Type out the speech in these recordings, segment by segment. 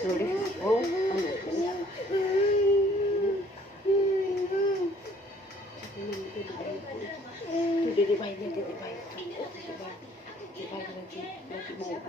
Nulis. Oh, itu dede bayinya, dede bayi. Dede bayi lagi mau.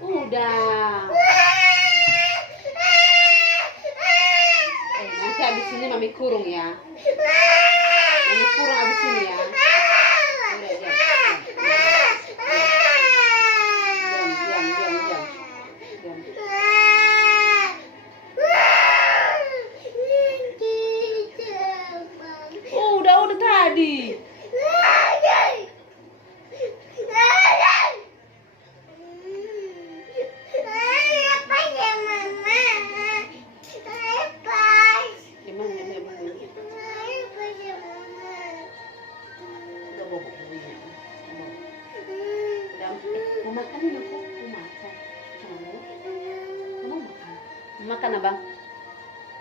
Udah. Nanti abis ini mami kurung ya. Mami kurung abis ini ya. Udah, diam. Udah tadi. Mau makan ini aku mau makan. Mau makan. Makan abang.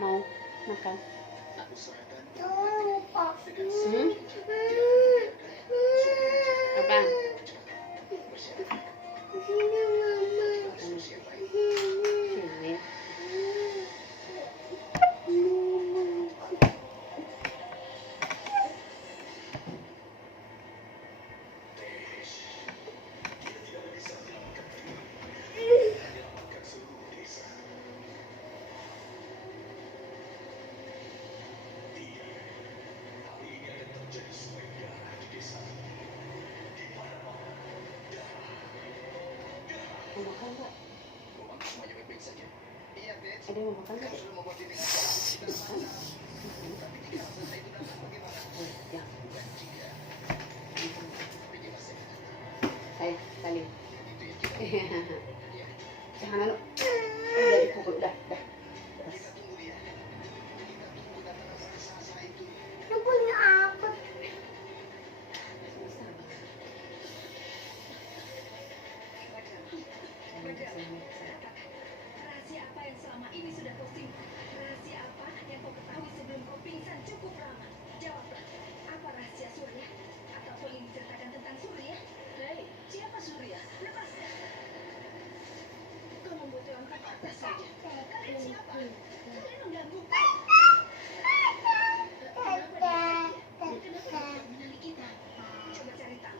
Mau makan. Abang. Sini. Mau makan nggak? Ada yang mau makan nggak? Saya saling. Jangan lalu. Udah dipukul, udah. Punya apa? Rahasia apa yang selama ini sudah kau simpan? Rahasia apa yang kau ketahui sebelum kau pingsan cukup lama? Jawablah. Apa rahasia Surya? Atau kau ingin diceritakan tentang Surya? Hei, siapa Surya? Lepaskan. Kau membutuhkan kata saja. Kalian siapa? Kalian mengganggu. Kenapa dia mengenali kita? Coba cari tahu.